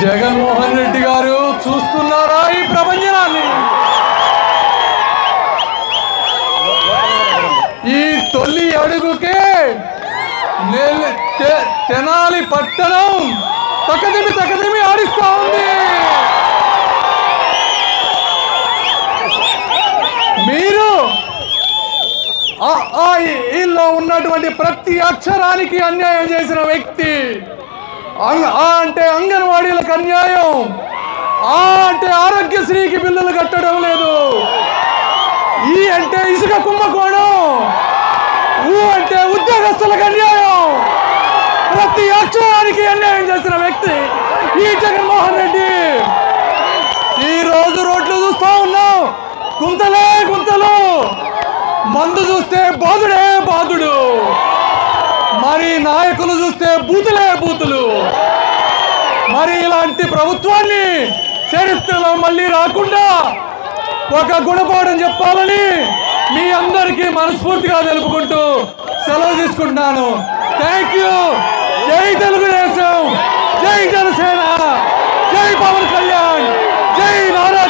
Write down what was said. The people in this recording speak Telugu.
జగన్మోహన్ రెడ్డి గారు చూస్తున్నారా ఈ ప్రపంచాన్ని? ఈ తొలి అడుగుకే తెనాలి పట్టణం తక్కదిమి ఆడిస్తా ఉంది. మీరు ఈలో ఉన్నటువంటి ప్రతి అక్షరానికి అన్యాయం చేసిన వ్యక్తి. అంటే అంగన్వాడీలకు అన్యాయం, అంటే ఆరోగ్యశ్రీకి బిల్లులు కట్టడం లేదు, ఈ అంటే ఇసుక కుంభకోణం, అంటే ఉద్యోగస్తులకు అన్యాయం, ప్రతి అక్షరానికి అన్యాయం చేసిన వ్యక్తి ఈ జగన్మోహన్ రెడ్డి. ఈ రోజు రోడ్లు చూస్తా ఉన్నాం, గుంతలే గుంతలు, మందు చూస్తే బాధుడే బాధుడు, మరి నాయకులు చూస్తే బూతులే బూతులు. మరి ఇలాంటి ప్రభుత్వాన్ని చరిత్రలో మళ్ళీ రాకుండా ఒక గుణపాఠం చెప్పాలని మీ అందరికీ మనస్ఫూర్తిగా తెలుపుకుంటూ సెలవు తీసుకుంటున్నాను. Thank you. జై తెలుగుదేశం, జై జనసేన, జై పవన్ కళ్యాణ్, జై నారా